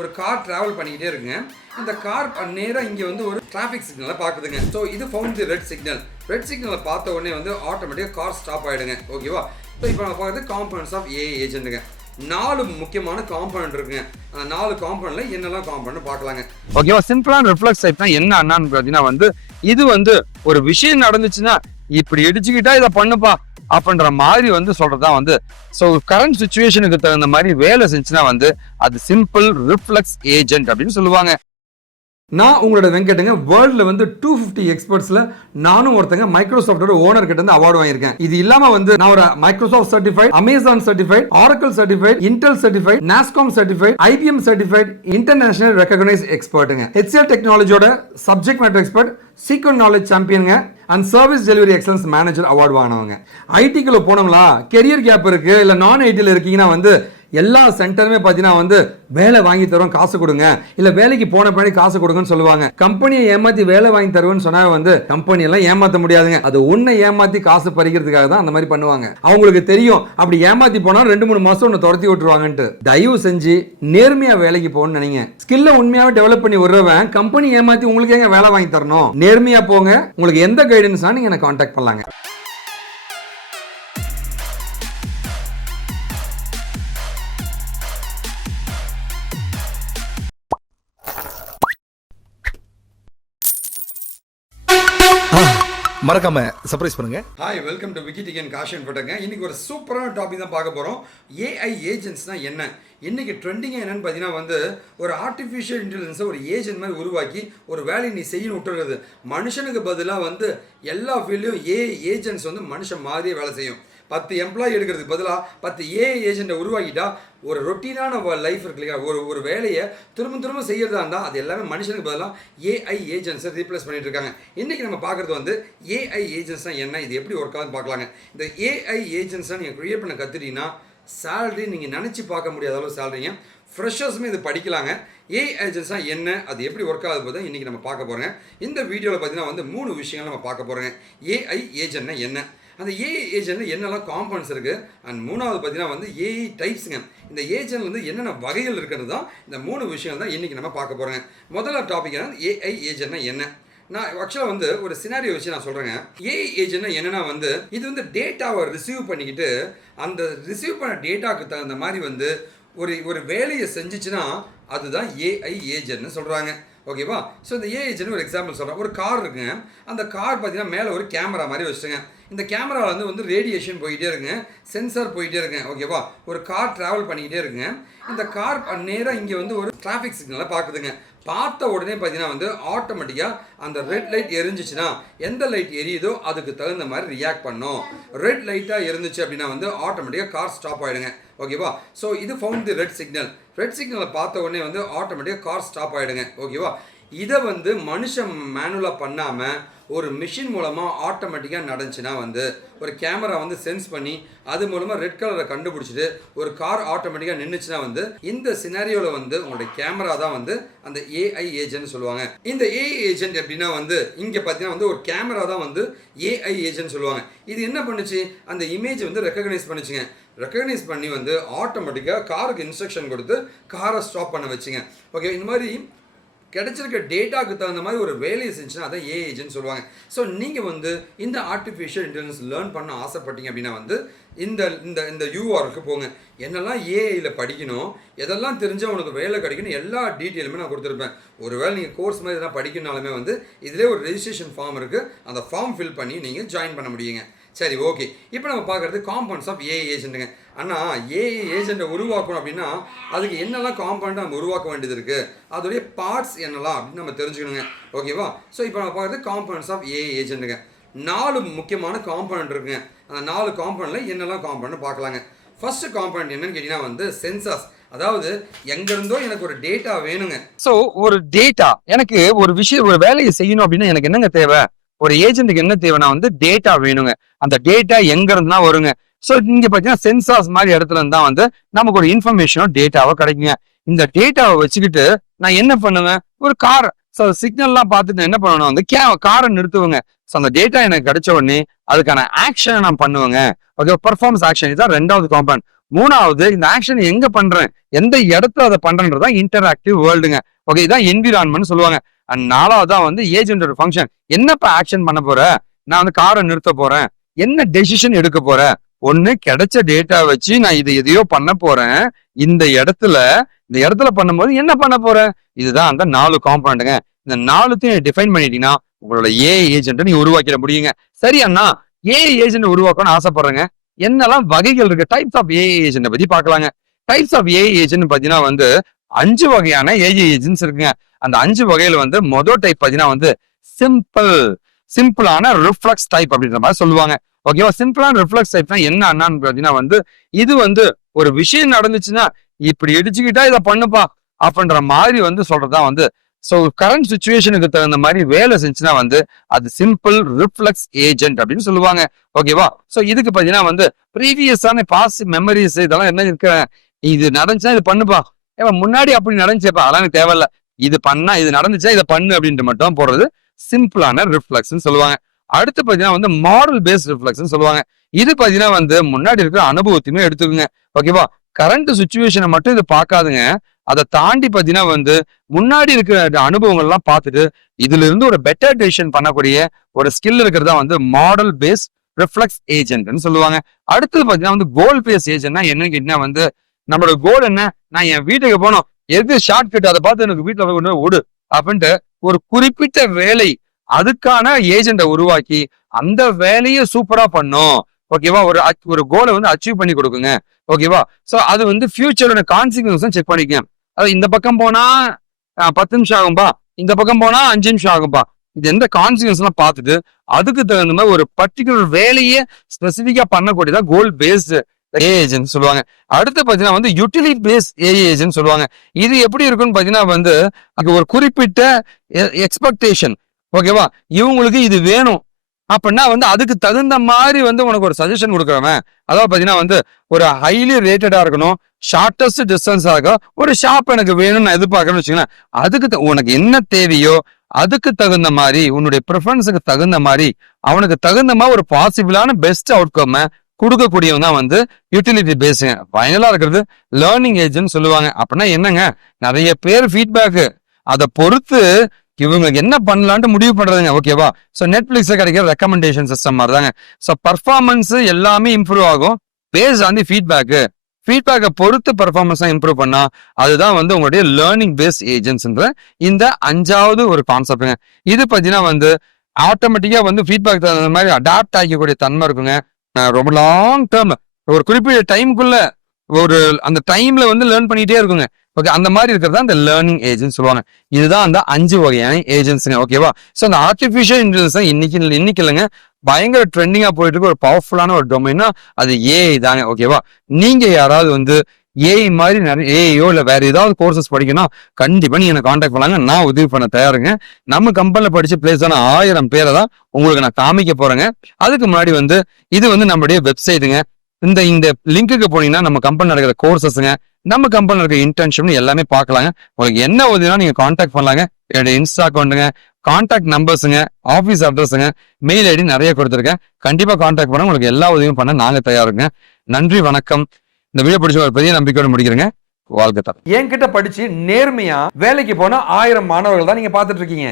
ஒரு car travel பண்ணிக்கிட்டே இருக்குங்க. இந்த கார் நேராக இங்கே வந்து ஒரு டிராஃபிக் சிக்னலை பார்க்குதுங்க. ஸோ இது ஃபவுண்ட் தி ரெட் சிக்னல். ரெட் சிக்னலை பார்த்த உடனே வந்து ஆட்டோமேட்டிக்காக கார் ஸ்டாப் ஆகிடுங்க. ஓகேவா? ஸோ இப்போ நம்ம பார்க்குறது காம்பனன்ட்ஸ் ஆஃப் ஏஐ ஏஜென்ட்டுங்க. 4 முக்கியமான காம்பனன்ட் இருக்குங்க. அந்த 4 காம்பனன்ட்ல என்னெல்லாம் காம்பனன்ட் பார்க்கலாங்க. ஓகேவா? சிம்பிளான ரிஃப்ளெக்ஸ் டைப்னா என்ன அண்ணான்னு பார்த்தீங்கன்னா வந்து இது வந்து ஒரு விஷயம் நடந்துச்சுன்னா இப்படி இடிச்சுக்கிட்டா இதை பண்ணுப்பா அப்படின்ற மாதிரி வந்து சொல்றதா வந்து ஸோ கரண்ட் சுச்சுவேஷனுக்கு தகுந்த மாதிரி வேலை செஞ்சுன்னா வந்து அது சிம்பிள் ரிஃப்ளெக்ஸ் ஏஜென்ட் அப்படின்னு சொல்லுவாங்க. நான் உங்களோட வெங்கட்டுங்க. வேர்ல்ட்ல வந்து 250 எக்ஸ்பர்ட்ஸ்ல நானும் ஒருத்தங்க மைக்ரோசாஃப்டோட ஓனர் கிட்ட இருந்து அவார்டு வாங்கியிருக்கேன். இது இல்லாம வந்து நான் ஒரு Microsoft certified, Amazon certified, Oracle certified, Intel certified, NASSCOM certified, IBM certified, international recognise எக்ஸ்பர்ட்டுங்க. HCL டெக்னாலஜியோட subject matter expert, sequent knowledge சாம்பியனுங்க and service delivery excellence manager award வாங்கினவங்க. ஐடிக்குள்ள போனோங்களா, கெரியர் கேப் இருக்கு, இல்ல நான் ஐடியில் இருக்கீங்கன்னா வந்து எல்லா சென்டருமே பார்த்தீங்கன்னா வந்து வேலை வாங்கி தருவோம், காசு கொடுங்க, இல்ல வேலைக்கு போன பின்னாடி காசு கொடுங்கன்னு சொல்லுவாங்க. கம்பெனியை ஏமாத்தி வேலை வாங்கி தருவேன்னு சொன்னா வந்து கம்பெனி எல்லாம் ஏமாத்த முடியாதுங்க. அது உன்னை ஏமாத்தி காசு பறிக்கிறதுக்காக தான் அந்த மாதிரி பண்ணுவாங்க. அவங்களுக்கு தெரியும் அப்படி ஏமாத்தி போனா 2-3 மாசம் ஒன்று துரத்தி விட்டுருவாங்கன்ட்டு. தயவு செஞ்சு நேர்மையா வேலைக்கு போகணும்னு நினைங்க. ஸ்கில்ல உண்மையாவே டெவலப் பண்ணி விடுறவன் கம்பெனி ஏமாத்தி உங்களுக்கு ஏங்க வேலை வாங்கி தரணும்? நேர்மையா போங்க. உங்களுக்கு எந்த கைடன்ஸ்னா நீங்க என்ன கான்டாக்ட் பண்ணலாங்க. மறக்காம சர்ப்ரைஸ் பண்ணுங்க. ஹாய், வெல்கம் டு விக்கிடிக் அண்ட் காஷன் போட்டங்க. இன்னைக்கு ஒரு சூப்பரான டாபிக் தான் பார்க்க போறோம். ஏஐ ஏஜென்ட்ஸ்னா என்ன? இன்னைக்கு ட்ரெண்டிங்காக என்னன்னு பார்த்தீங்கன்னா வந்து ஒரு ஆர்டிஃபிஷியல் இன்டெலிஜென்ஸை ஒரு ஏஜென்ட் மாதிரி உருவாக்கி ஒரு வேலையை நீ செய்யணும் விட்டுறது. மனுஷனுக்கு பதிலாக வந்து எல்லா ஃபீல்ட்லையும் ஏஐ ஏஜென்ட்ஸ் வந்து மனுஷன் மாதிரியே வேலை செய்யும். 10 எம்ப்ளாயி எடுக்கிறதுக்கு பதிலாக 10 ஏஐ ஏஜென்ட்டை உருவாக்கிட்டா ஒரு ரொட்டீனான லைஃப் இருக்கு இல்லையா, ஒரு வேலையை திரும்ப செய்யறதா இருந்தால் அது எல்லாமே மனுஷனுக்கு பதிலாக ஏஐ ஏஜென்ட்ஸை ரீப்ளேஸ் பண்ணிட்டு இருக்காங்க. இன்றைக்கி நம்ம பார்க்குறது வந்து ஏஐ ஏஜென்ட்ஸ்னால் என்ன, இது எப்படி ஒர்க் ஆகுதுன்னு பார்க்கலாங்க. இந்த ஏஐ ஏஜென்ட்ஸாக நீங்கள் க்ரியேட் பண்ண கற்றுட்டீங்கன்னா சேலரி நீங்கள் நினச்சி பார்க்க முடியாத அளவு சேலரிங்க. ஃப்ரெஷர்ஸுமே இது படிக்கலாங்க. ஏஐ ஏஜென்ட்ஸ்னால் என்ன, அது எப்படி ஒர்க் ஆகுது போது இன்றைக்கி நம்ம பார்க்க போகிறோங்க. இந்த வீடியோவில் பார்த்தீங்கன்னா வந்து 3 விஷயங்கள் நம்ம பார்க்க போகிறோங்க. ஏஐ ஏஜென்ட்னா என்ன, அந்த ஏஐ ஏஜென்ட்ல என்னெல்லாம் காம்பனன்ட்ஸ் இருக்குது, அண்ட் 3வது பார்த்தீங்கன்னா வந்து ஏஐ டைப்ஸுங்க. இந்த ஏஜென்ட் வந்து என்னென்ன வகைகள் இருக்கிறது தான் இந்த 3 விஷயங்கள் தான் இன்றைக்கி நம்ம பார்க்க போகிறோங்க. முதல்ல டாபிக் என்ன, ஏஐ ஏஜென்ட்னா என்ன. நான் ஆக்சுவலாக வந்து ஒரு சினாரியோ வச்சு நான் சொல்கிறேங்க. ஏஐ ஏஜென்ட்னா என்னென்னா வந்து இது வந்து டேட்டாவை ரிசீவ் பண்ணிக்கிட்டு அந்த ரிசீவ் பண்ண டேட்டாவுக்கு தகுந்த மாதிரி வந்து ஒரு வேலையை செஞ்சிச்சுன்னா அதுதான் ஏஐ ஏஜென்ட்னு சொல்கிறாங்க. ஓகேவா? ஸோ இந்த ஏஐ ஏஜென்ட் ஒரு எக்ஸாம்பிள் சொல்கிறேன். ஒரு கார் இருக்குங்க. அந்த கார் பார்த்தீங்கன்னா மேலே ஒரு கேமரா மாதிரி வச்சுருங்க. இந்த கேமராவில் வந்து ரேடியேஷன் போயிட்டே இருக்குங்க, சென்சார் போயிட்டே இருக்குங்க. ஓகேவா? ஒரு கார் ட்ராவல் பண்ணிக்கிட்டே இருக்குங்க. இந்த கார் நேராக இங்கே வந்து ஒரு டிராஃபிக் சிக்னலை பார்க்குதுங்க. பார்த்த உடனே பார்த்தீங்கன்னா வந்து ஆட்டோமேட்டிக்காக அந்த ரெட் லைட் எரிஞ்சிச்சுன்னா எந்த லைட் எரியுதோ அதுக்கு தகுந்த மாதிரி ரியாக்ட் பண்ணும். ரெட் லைட்டாக இருந்துச்சு அப்படின்னா வந்து ஆட்டோமேட்டிக்காக கார் ஸ்டாப் ஆகிடுங்க. ஓகேவா? ஸோ இது ஃபவுண்ட் தி ரெட் சிக்னல். ரெட் சிக்னலை பார்த்த உடனே வந்து ஆட்டோமேட்டிக்காக கார் ஸ்டாப் ஆகிடுங்க. ஓகேவா? இதை வந்து மனுஷன் மேனுவலாக பண்ணாமல் ஒரு மிஷின் மூலமாக ஆட்டோமேட்டிக்காக நடந்துச்சுன்னா வந்து ஒரு கேமரா வந்து சென்ஸ் பண்ணி அது மூலமாக ரெட் கலரை கண்டுபிடிச்சிட்டு ஒரு கார் ஆட்டோமேட்டிக்காக நின்றுச்சுன்னா வந்து இந்த சினாரியோவில் வந்து உங்களுடைய கேமரா தான் வந்து அந்த ஏஐ ஏஜென்ட் சொல்லுவாங்க. இந்த ஏஐ ஏஜென்ட் எப்படின்னா வந்து இங்கே பார்த்தீங்கன்னா வந்து ஒரு கேமரா தான் வந்து ஏஐ ஏஜென்ட் சொல்லுவாங்க. இது என்ன பண்ணுச்சு, அந்த இமேஜ் வந்து ரெக்கக்னைஸ் பண்ணிச்சுங்க. ரெக்கக்னைஸ் பண்ணி வந்து ஆட்டோமேட்டிக்காக காருக்கு இன்ஸ்ட்ரக்ஷன் கொடுத்து காரை ஸ்டாப் பண்ண வச்சுங்க. ஓகே, இந்த மாதிரி கிடைச்சிருக்க டேட்டாவுக்கு தகுந்த மாதிரி ஒரு வேலையை செஞ்சுன்னா அதை ஏஐ ஏஜென்ட் சொல்லுவாங்க. ஸோ நீங்கள் வந்து இந்த ஆர்டிஃபிஷியல் இன்டெலிஜென்ஸ் லேர்ன் பண்ண ஆசைப்பட்டீங்க அப்படின்னா வந்து இந்த இந்த இந்த யூஆருக்கு போங்க. என்னெல்லாம் ஏஐயில் படிக்கணும், எதெல்லாம் தெரிஞ்சால் உனக்கு வேலை கிடைக்கணும், எல்லா டீட்டெயிலுமே நான் கொடுத்துருப்பேன். ஒருவேளை நீங்கள் கோர்ஸ் மாதிரி எதாவது படிக்கணுனாலுமே வந்து இதிலே ஒரு ரெஜிஸ்ட்ரேஷன் ஃபார்ம் இருக்குது, அந்த ஃபார்ம் ஃபில் பண்ணி நீங்கள் ஜாயின் பண்ண முடியுங்க. சரி, ஓகே. இப்போ நம்ம பார்க்குறது காம்பனன்ட்ஸ் ஆஃப் ஏஐ ஏஜென்ட்டுங்க. ஆனால் ஏஐ ஏஜென்ட்டை உருவாக்கணும் அப்படின்னா அதுக்கு என்னெல்லாம் காம்பனண்ட் நம்ம உருவாக்க வேண்டியது இருக்குது, அதோடைய பார்ட்ஸ் என்னெல்லாம் அப்படின்னு நம்ம தெரிஞ்சுக்கணுங்க. ஓகேவா? ஸோ இப்போ நம்ம பார்க்குறது காம்பனன்ட்ஸ் ஆஃப் ஏஐ ஏஜென்ட்டுங்க. 4 முக்கியமான காம்பனண்ட் இருக்குங்க. அந்த 4 காம்பனண்ட்டில் என்னெல்லாம் காம்பனண்ட் பார்க்கலாங்க. ஃபர்ஸ்ட் காம்பனண்ட் என்னன்னு கேட்டிங்கன்னா வந்து சென்சார்ஸ். அதாவது எங்கேருந்தோ எனக்கு ஒரு டேட்டா வேணுங்க. ஸோ ஒரு டேட்டா எனக்கு ஒரு வேலையை செய்யணும் அப்படின்னா எனக்கு என்னங்க தேவை, ஒரு ஏஜென்ட்டுக்கு என்ன தேவைன்னா வந்து டேட்டா வேணுங்க. அந்த டேட்டா எங்க இருந்துனா வருங்க. ஸோ இங்க பாத்தீங்கன்னா சென்சார்ஸ் மாதிரி இடத்துல இருந்தா வந்து நமக்கு ஒரு இன்ஃபர்மேஷனோ டேட்டாவோ கிடைக்குங்க. இந்த டேட்டாவை வச்சுக்கிட்டு நான் என்ன பண்ணுவேன், ஒரு கார் சிக்னல்லாம் பார்த்துட்டு என்ன பண்ணுவேன்னா வந்து காரை நிறுத்துவேங்க. ஸோ அந்த டேட்டா எனக்கு கிடைச்ச உடனே அதுக்கான ஆக்ஷனை நான் பண்ணுவேங்க. Okay, performance action. இதுதான் 2வது காம்பனண்ட். மூணாவது இந்த ஆக்ஷன் எங்க பண்றேன், எந்த இடத்துல அதை பண்றேன்றதா இன்டராக்டிவ் வேர்ல்டுங்க. ஓகே, இதான் என்விரான்மெண்ட் சொல்லுவாங்க. அண்ட் நாலாவது தான் வந்து ஏஜென்டோட ஃபங்க்ஷன். என்னப்பா ஆக்ஷன் பண்ண போற, நான் வந்து காரை நிறுத்த போறேன், என்ன டெசிஷன் எடுக்க போறேன், ஒண்ணு கிடைச்ச டேட்டா வச்சு நான் இது எதையோ பண்ண போறேன், இந்த இடத்துல பண்ணும்போது என்ன பண்ண போறேன், இதுதான் அந்த 4 காம்பனண்ட்டுங்க. இந்த 4த்தையும் டிஃபைன் பண்ணிட்டீங்கன்னா உங்களோட ஏஐ ஏஜென்ட்டை நீங்க உருவாக்கிட முடியுங்க. சரி அண்ணா, ஏஐ ஏஜென்ட் உருவாக்கணும்னு ஆசைப்படுறேங்க, என்னெல்லாம் வகைகள் இருக்கு, டைப்ஸ் ஆஃப் ஏஐ ஏஜென்ட் பத்தி பார்க்கலாங்க. டைப்ஸ் ஆஃப் ஏஐ ஏஜென்ட் பாத்தீங்கன்னா வந்து 5 வகையான ஏஐ ஏஜென்ட்ஸ் இருக்குங்க. அந்த 5 வகையில வந்து மொதல் டைப் பாத்தீங்கன்னா வந்து சிம்பிளான ரிஃப்ளெக்ஸ் டைப் அப்படின்ற மாதிரி சொல்லுவாங்க. ஓகேவா, சிம்பிளான ரிஃப்ளெக்ஸ் டைப்னா என்ன அண்ணான்னு பாத்தீங்கன்னா வந்து இது வந்து ஒரு விஷயம் நடந்துச்சுன்னா இப்படி இடிச்சுக்கிட்டா இதை பண்ணுப்பா அப்படின்ற மாதிரி வந்து சொல்றதா வந்து ஸோ கரண்ட் சுச்சுவேஷனுக்கு தகுந்த மாதிரி வேலை செஞ்சுன்னா வந்து அது சிம்பிள் ரிஃப்ளெக்ஸ் ஏஜென்ட் அப்படின்னு சொல்லுவாங்க. ஓகேவா, ஸோ இதுக்கு பாத்தீங்கன்னா வந்து ப்ரீவியஸான பாஸ்ட் மெமரிஸ் இதெல்லாம் என்ன இருக்க, இது நடந்துச்சுன்னா இது பண்ணுப்பா, ஏன் முன்னாடி அப்படி நடந்துச்சேப்பா அதெல்லாம் எனக்கு தேவையில்ல, இது பண்ணா இது நடந்துச்சா இதை பண்ணு அப்படின்ட்டு மட்டும் போடுறது சிம்பிளான ரிஃப்ளெக்ஸ் சொல்லுவாங்க. அடுத்து பாத்தீங்கன்னா வந்து மாடல் பேஸ்ட் ரிஃப்ளெக்ஸ் சொல்லுவாங்க. இது பாத்தீங்கன்னா வந்து முன்னாடி இருக்கிற அனுபவத்தையுமே எடுத்துக்குங்க. ஓகேவா, கரண்ட் சுச்சுவேஷனை மட்டும் இது பார்க்காதுங்க, அதை தாண்டி பாத்தீங்கன்னா வந்து முன்னாடி இருக்கிற அனுபவங்கள் எல்லாம் பார்த்துட்டு இதுல இருந்து ஒரு பெட்டர் டெசிஷன் பண்ணக்கூடிய ஒரு ஸ்கில் இருக்கிறதா வந்து மாடல் பேஸ் ரிஃப்ளெக்ஸ் ஏஜென்ட்னு சொல்லுவாங்க. அடுத்தது பாத்தீங்கன்னா வந்து கோல் பேஸ் ஏஜென்ட்னா என்னன்னு கேட்டீங்கன்னா வந்து நம்மளோட கோல் என்ன, நான் என் வீட்டுக்கு போனோம், எது ஷார்ட் கட் அதை பார்த்து எனக்கு வீட்டுல போய் ஓடு அப்படின்ட்டு ஒரு குறிப்பிட்ட வேலை அதுக்கான ஏஜென்ட்டை உருவாக்கி அந்த வேலையை சூப்பரா பண்ணும். ஓகேவா, ஒரு கோலை வந்து அச்சீவ் பண்ணி கொடுக்குங்க. ஓகேவா, சோ அது வந்து ஃபியூச்சரோட கான்சிக்வன்ஸும் செக் பண்ணிக்க. அது இந்த பக்கம் போனா 10 நிமிஷம் ஆகும்பா, இந்த பக்கம் போனா 5 நிமிஷம் ஆகும்பா, இது எந்த கான்சிக்வன்ஸ் எல்லாம் பார்த்துட்டு அதுக்கு தகுந்த மாதிரி ஒரு பர்டிகுலர் வேலையை ஸ்பெசிபிக்கா பண்ணக்கூடியதான் கோல் பேஸ்டு ஏஜென்ட் சொல்லுவாங்க. அடுத்து பாத்தீங்கன்னா வந்து யூட்டிலிட்டி பேஸ் ஏஜென்ட் சொல்லுவாங்க. இது எப்படி இருக்குன்னு பாத்தீங்கன்னா வந்து அது ஒரு குறிப்பிட்ட எக்ஸ்பெக்டேஷன். ஓகேவா, இவங்களுக்கு இது வேணும் அப்படின்னா வந்து அதுக்கு தகுந்த மாதிரி வந்து உனக்கு ஒரு சஜஷன் கொடுக்குறவன். அதாவது பாத்தீங்கன்னா வந்து ஒரு ஹைலி ரேட்டடா இருக்கணும், ஷார்டஸ்ட் டிஸ்டன்ஸா இருக்கும், ஒரு ஷாப் எனக்கு வேணும்னு நான் எதிர்பார்க்கணும்னு வச்சுக்கோங்களேன். அதுக்கு உனக்கு என்ன தேவையோ அதுக்கு தகுந்த மாதிரி உன்னுடைய ப்ரிஃபரன்ஸுக்கு தகுந்த மாதிரி அவனுக்கு தகுந்த மாதிரி ஒரு பாசிபிளான பெஸ்ட் அவுட்கம் கொடுக்கக்கூடியவங்க தான் வந்து யூட்டிலிட்டி பேஸுங்க. ஃபைனலா இருக்கிறது லேர்னிங் ஏஜென்ட் சொல்லுவாங்க. அப்படின்னா என்னங்க, நிறைய பேர் ஃபீட்பேக் அதை பொறுத்து இவங்களுக்கு என்ன பண்ணலான்ட்டு முடிவு பண்றதுங்க. ஓகேவா, ஸோ நெட்ஃபிளிக்ஸ்ல கிடைக்கிற ரெக்கமெண்டேஷன் சிஸ்டம் மாதிரி தாங்க. ஸோ பர்ஃபார்மன்ஸ் எல்லாமே இம்ப்ரூவ் ஆகும் பேஸ்ட் ஆன் தி ஃபீட்பேக்கை பொறுத்து பர்ஃபார்மன்ஸ் இம்ப்ரூவ் பண்ணா அதுதான் வந்து உங்களுடைய லேர்னிங் பேஸ் ஏஜென்ட்ஸ்ன்ற இந்த 5வது ஒரு கான்செப்டுங்க. இது பார்த்தீங்கன்னா வந்து ஆட்டோமேட்டிக்கா வந்து ஃபீட்பேக் தகுந்த மாதிரி அடாப்ட் ஆகிக்கக்கூடிய தன்மை இருக்குங்க. ரொம்ப லாங் டேர்ம் ஒரு குறிப்பிட்ட டைமுக்குள்ள ஒரு அந்த டைம்ல வந்து லேர்ன் பண்ணிட்டே இருக்குங்க. ஓகே, அந்த மாதிரி இருக்கிறது அந்த லேர்னிங் ஏஜென்ட் சொல்லுவாங்க. இதுதான் அந்த 5 வகையான ஏஜென்ட்ஸுங்க. ஓகேவா, ஸோ அந்த ஆர்டிஃபிஷியல் இன்டெலிஜென்ஸ் இன்னைக்கு இல்லைங்க, பயங்கர ட்ரெண்டிங்கா போயிட்டு இருக்கு ஒரு பவர்ஃபுல்லான ஒரு டொமைன்னா அது ஏஐ தாங்க. ஓகேவா, நீங்க யாராவது வந்து ஏஐ மாதிரி நிறைய ஏஐயோ இல்லை வேற ஏதாவது கோர்சஸ் படிக்கணும் கண்டிப்பா நீங்க எனக்கு கான்டாக்ட் பண்ணாங்க, நான் உதவி பண்ண தயாருங்க. நம்ம கம்பெனில படிச்சு பிளேஸ் ஆன 1000 பேரை தான் உங்களுக்கு நான் காமிக்க போறேங்க. அதுக்கு முன்னாடி வந்து இது வந்து நம்மளுடைய வெப்சைட்டுங்க. இந்த லிங்க்குக்கு போனீங்கன்னா நம்ம கம்பெனி நடக்கிற கோர்சஸ்ங்க, நம்ம கம்பெனில இருக்க இன்டர்ன்ஷிப் எல்லாமே பார்க்கலாங்க. உங்களுக்கு என்ன உதவினா நீங்க கான்டாக்ட் பண்ணலாங்க. என்னோட இன்ஸ்டா அக்கௌண்ட்டுங்க, கான்டாக்ட் நம்பர்ஸுங்க, ஆஃபீஸ் அட்ரஸுங்க, மெயில் ஐடி நிறைய கொடுத்துருக்கேன். கண்டிப்பா கான்டாக்ட் பண்ண உங்களுக்கு எல்லா உதவியும் பண்ண நாங்க தயாருங்க. நன்றி, வணக்கம். இந்த வீடியோ பிடிச்ச ஒரு பெரிய நம்பிக்கையோட முடிக்கிறேங்க. வாழ்க்கை. என்கிட்ட படிச்சு நேர்மையா வேலைக்கு போன 1000 மாணவர்கள் தான் நீங்க பாத்துட்டு இருக்கீங்க.